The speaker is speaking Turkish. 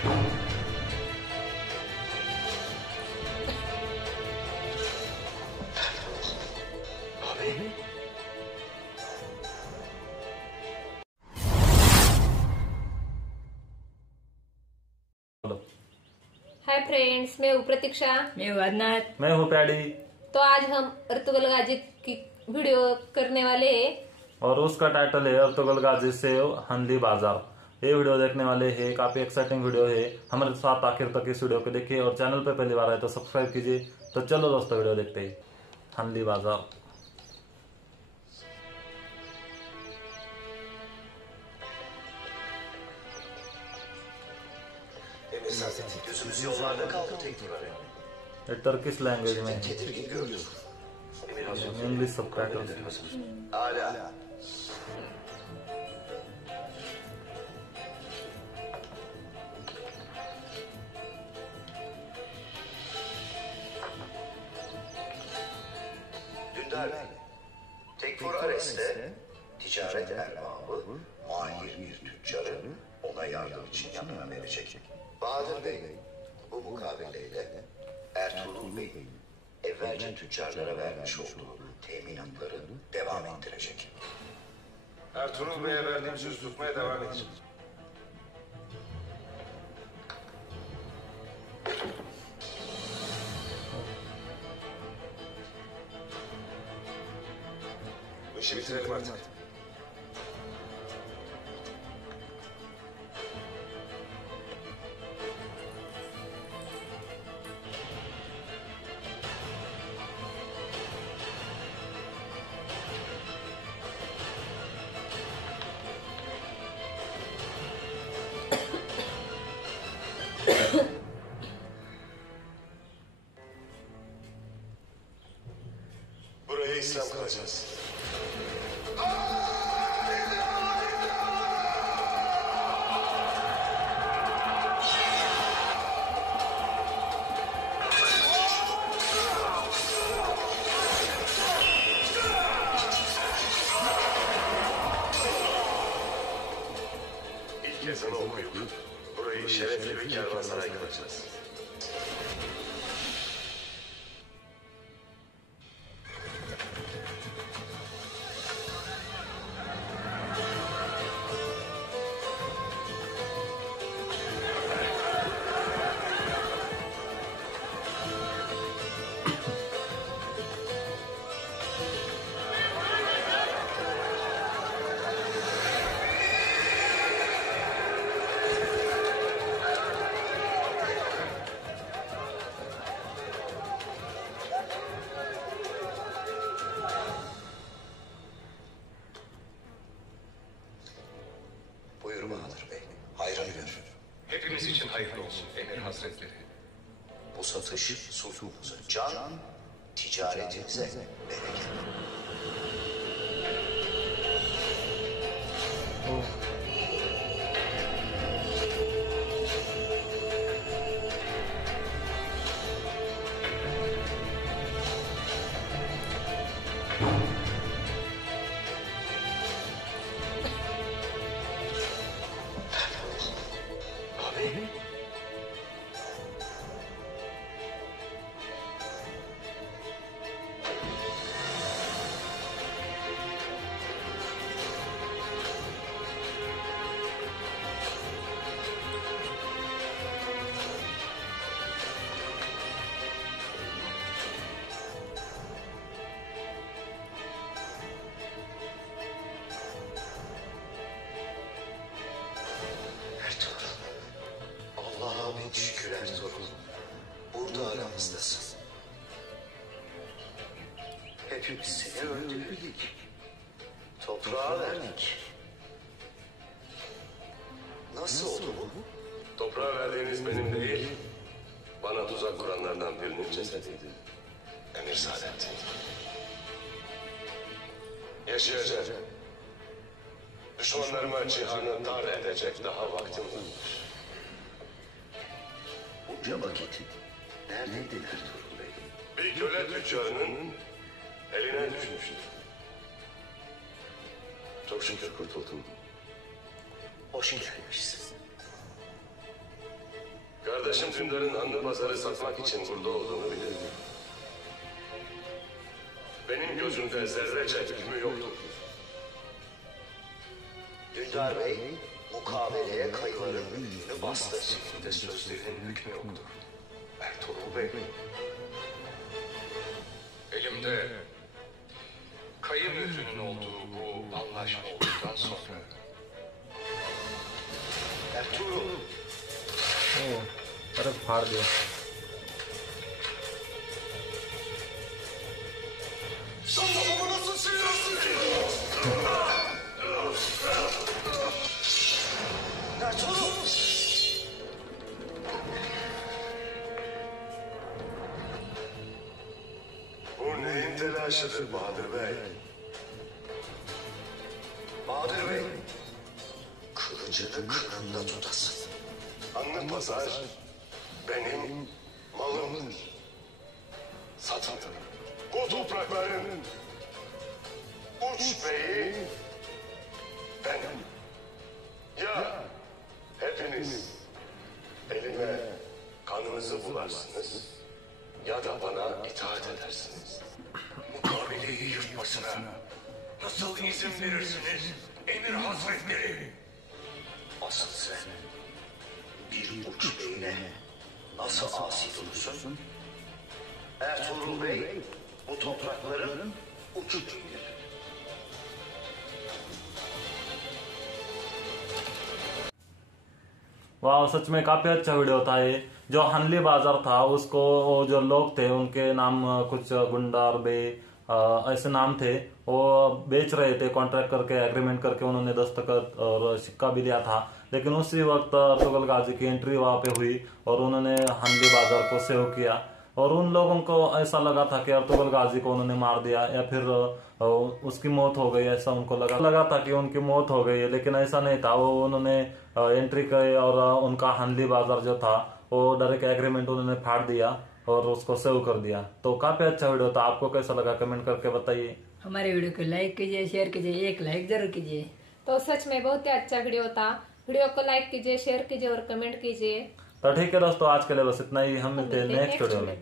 Hi friends, मैं हूँ प्रतीक्षा। मैं हूँ अदनात। मैं हूँ पैडी। तो आज हम अर्तुगरुल गाजी की वीडियो करने वाले हैं और उसका टाइटल है अर्तुगरुल गाजी से हंदी बाजार। ये वीडियो देखने वाले हैं, काफी एक्साइटिंग वीडियो है। हमारे साथ आखिर तक इस वीडियो को देखिए और चैनल पे पहली बार आए तो सब्सक्राइब कीजिए। तो चलो दोस्तों, वीडियो देखते हैं। हंदी बाजार। Gözümüz yollarda kaldı tekrar. Turkish language में है, Tedirgin görünüyor. English subtitle. Hala. Dündar Bey, Tekfur Ares'te ticaret erbabı, mahir bir tüccarı ona yardım için yanına verecek. Bahadır Bey, bu mukaveleyle Ertuğrul Bey'in evvelce tüccarlara vermiş olduğu teminatları devam ettirecek. Ertuğrul Bey'e verdiğim söz tutmaya devam edeceğim. Bu işi bitirelim artık. Burayı İslam kılacağız. İlk ezanı okuyup burayı şerefli bir kervansaray kılacağız. Buyur Bahadır Bey, hayrını gör. Hepimiz için hayırlı olsun Emir Hazretleri. Bu satış sulhumuza can, ticaretimize bereket. Allah'a bin şükür Ertuğrul. Burada aramızdasın. Hepimiz seni öldürdük. Toprağa verdik. Nasıl oldu bu? Toprağa verdiğiniz benim değil, bana tuzak kuranlardan birinin cesediydi. Emir Saadettin. Yaşayacak. Düşmanlarıma cihanı dar edecek daha vaktim var. Bunca vakit neredeydin Ertuğrul Bey? Bir köle tüccarının eline düşmüştü. Çok şükür kurtuldum. Hoş gelmişsin. Kardeşim Dündar'ın Hanlı Pazarı satmak için burada olduğunu bilirim. Benim gözümde zerrece hükmü yoktur. Dündar Bey, mukabeleye kayıların hükmünü bastı. Senin de sözlerinin hükmü yoktur. Ertuğrul Bey, Elimde kayı mührünün olduğu bu anlaşma olduktan sonra Ertuğrul, अरे फाड़ दिया। Sen babamı nasıl sıyırırsın? Ertuğrul! Bu neyin telaşıdır Bahadır Bey? Bahadır Bey, kılıcını kınında tutasın. Hanlı Pazar benim malımdır. Satmıyorum. Bu toprakların uç beyi benim. Ya hepiniz elime kanınızı bularsınız ya da bana itaat edersiniz. mukabeleyi yırtmasına nasıl izin verirsiniz Emir Hazretleri? Asıl sen bir uç beyine nasıl asi olursun? Ertuğrul Bey, bu toprakların uç beyidir. वाह, सच में काफी अच्छा वीडियो था ये। जो हनली बाजार था उसको वो जो लोग थे उनके नाम कुछ गुंडार बे ऐसे नाम थे, वो बेच रहे थे कॉन्ट्रैक्ट करके, एग्रीमेंट करके उन्होंने दस्तखत और सिक्का भी दिया था। लेकिन उसी वक्त अर्तुगरुल गाजी की एंट्री वहां पे हुई और उन्होंने हनली बाजार को सेव किया और उन लोगों को ऐसा लगा था कि अर्तुगरुल गाजी को उन्होंने मार दिया या फिर उसकी मौत हो गई, ऐसा उनको लगा था कि उनकी मौत हो गई है, लेकिन ऐसा नहीं था। वो उन्होंने एंट्री की और उनका हनली बाजार जो था वो डायरेक्ट एग्रीमेंट उन्होंने फाड़ दिया और उसको सेव कर दिया। तो काफी अच्छा वीडियो था। आपको कैसा लगा कमेंट करके बताइए। हमारे वीडियो को लाइक कीजिए, शेयर कीजिए, एक लाइक जरूर कीजिए। तो सच में बहुत ही अच्छा वीडियो था। वीडियो को लाइक कीजिए, शेयर कीजिए और कमेंट कीजिए। तो ठीक है दोस्तों, आज के लिए बस इतना ही। हम मिलते हैं नेक्स्ट वीडियो में।